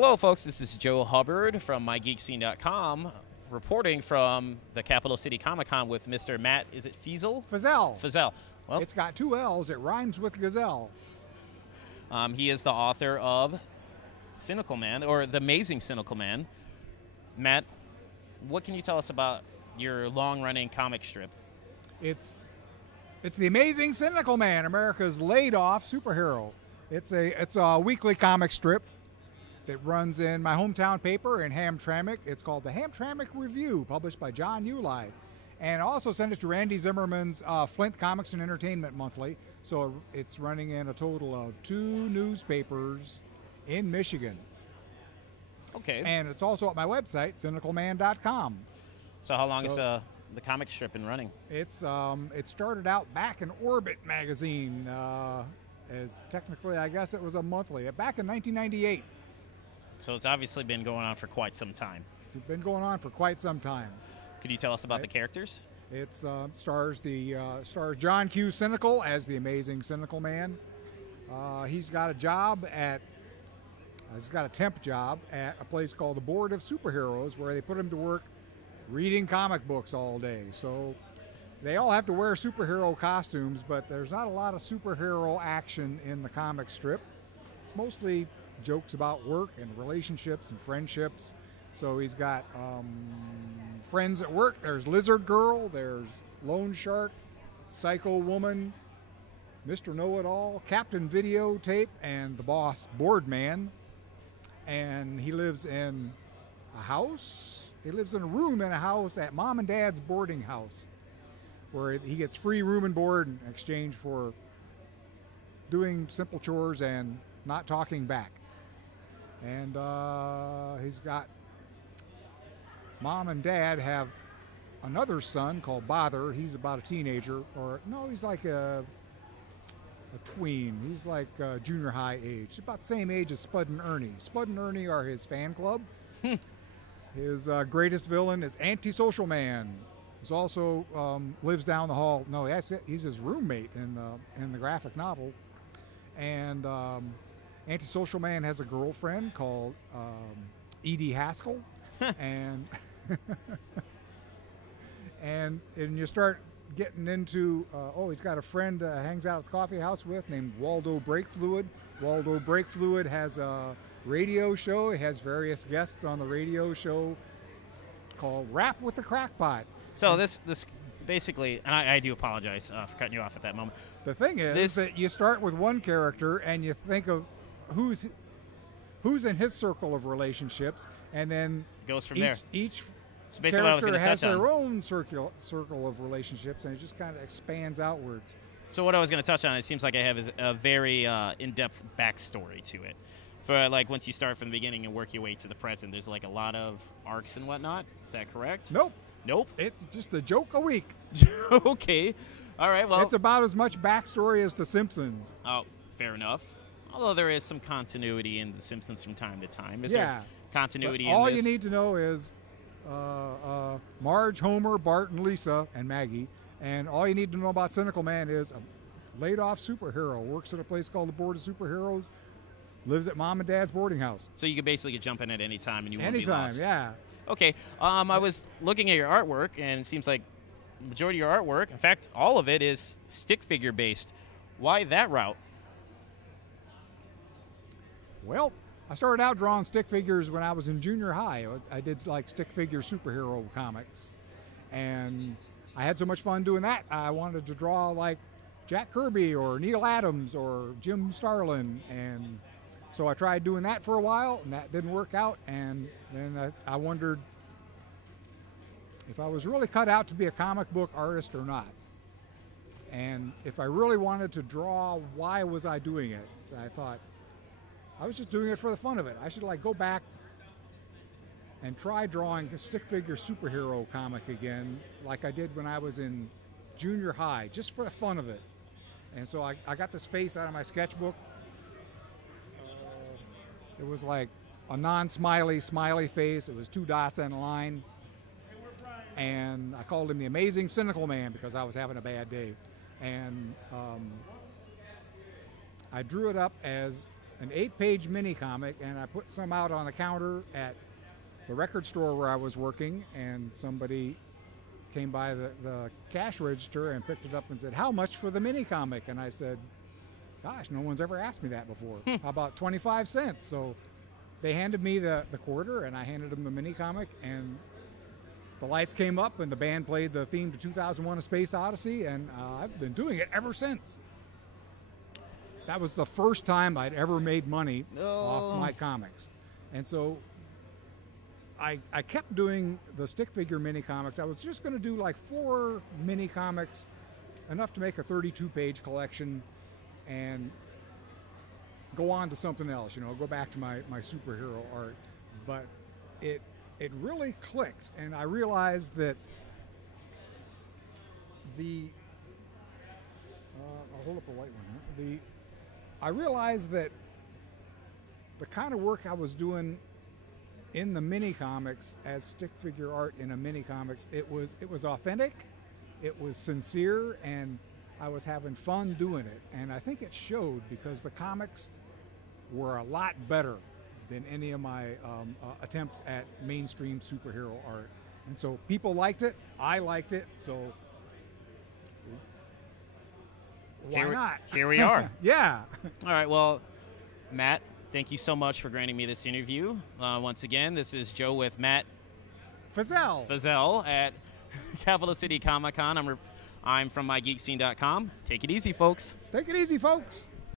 Hello, folks. This is Joe Hubbard from MIGeekScene.com, reporting from the Capital City Comic-Con with Mr. Matt, is it Feazell? Feazell. Feazell. Well, It's got two L's. It rhymes with gazelle. he is the author of CynicalMan, or The Amazing CynicalMan. Matt, what can you tell us about your long-running comic strip? It's the Amazing CynicalMan, America's laid-off superhero. It's a weekly comic strip that runs in my hometown paper in Hamtramck. It's called the Hamtramck Review, published by John Ulide. And I also sent it to Randy Zimmerman's Flint Comics and Entertainment Monthly. So it's running in a total of 2 newspapers in Michigan. Okay. And it's also at my website, CynicalMan.com. So how long has the comic strip been running? It started out back in Orbit magazine, as technically, I guess it was a monthly, back in 1998. So it's obviously been going on for quite some time. It's been going on for quite some time. Could you tell us about the characters? It stars John Q. Cynical as the Amazing CynicalMan. He's got a temp job at a place called the Board of Superheroes, where they put him to work reading comic books all day. So they all have to wear superhero costumes, but there's not a lot of superhero action in the comic strip. It's mostly jokes about work and relationships and friendships. So he's got friends at work. There's Lizard Girl, there's Lone Shark, Psycho Woman, Mr. Know-It-All, Captain Videotape, and the boss, Boardman. And he lives in a house. He lives in a room in a house at Mom and Dad's boarding house, where he gets free room and board in exchange for doing simple chores and not talking back. And he's got Mom and Dad have another son called Bother. He's about a teenager, or no, he's like a tween. He's like junior high age, about the same age as Spud and Ernie. Spud and Ernie are his fan club. His greatest villain is Antisocial Man. He's also lives down the hall. No, he's his roommate in the graphic novel. And Antisocial Man has a girlfriend called Edie Haskell, and and you start getting into he's got a friend hangs out at the coffee house with named Waldo Breakfluid. Waldo Breakfluid has a radio show. He has various guests on the radio show called Rap with the Crackpot. So this basically, and I do apologize for cutting you off at that moment. The thing is that you start with one character and you think of who's in his circle of relationships, and then goes from there. Each so basically what I was character going to has touch on. their own circle of relationships, and it just kind of expands outwards. So what I was going to touch on, it seems like I have is a very in-depth backstory to it. For like once you start from the beginning and work your way to the present, there's like a lot of arcs and whatnot. Is that correct? Nope. Nope. It's just a joke a week. Okay. All right. Well, it's about as much backstory as The Simpsons. Oh, fair enough. Although there is some continuity in The Simpsons from time to time. Is yeah. there continuity but in all this? you need to know is Marge, Homer, Bart, and Lisa, and Maggie. And all you need to know about CynicalMan is a laid-off superhero, works at a place called the Board of Superheroes, lives at Mom and Dad's boarding house. So you can basically jump in at any time and you won't be lost. Anytime, yeah. Okay. I was looking at your artwork, and it seems like the majority of your artwork, in fact, all of it is stick figure based. Why that route? Well, I started out drawing stick figures when I was in junior high. I did like stick figure superhero comics. And I had so much fun doing that, I wanted to draw like Jack Kirby or Neil Adams or Jim Starlin. And so I tried doing that for a while, and that didn't work out. And then I wondered if I was really cut out to be a comic book artist or not. And if I really wanted to draw, why was I doing it? So I thought, I was just doing it for the fun of it. I should like go back and try drawing a stick figure superhero comic again, like I did when I was in junior high, just for the fun of it. And so I got this face out of my sketchbook. It was like a non-smiley, smiley face. It was 2 dots and a line. And I called him the Amazing CynicalMan because I was having a bad day. And I drew it up as an 8-page mini comic, and I put some out on the counter at the record store where I was working, and somebody came by the cash register and picked it up and said, "How much for the mini comic?" And I said, "Gosh, no one's ever asked me that before. How about 25 cents?" So they handed me the quarter, and I handed them the mini comic, and the lights came up, and the band played the theme to 2001: A Space Odyssey, and I've been doing it ever since. That was the first time I'd ever made money off my comics. And so I kept doing the stick figure mini comics. I was just going to do like 4 mini comics, enough to make a 32-page collection, and go on to something else, you know, go back to my superhero art. But it really clicked, and I realized that I'll hold up a white one. I realized that the kind of work I was doing in the mini comics as stick figure art in a mini comics, it was authentic, it was sincere, and I was having fun doing it. And I think it showed, because the comics were a lot better than any of my attempts at mainstream superhero art. And so people liked it, I liked it, so why not? Here we are. Yeah. All right, well, Matt, thank you so much for granting me this interview. Once again, this is Joe with Matt Feazell at Capital City Comic Con. I'm from MIGeekScene.com. Take it easy, folks. Take it easy, folks.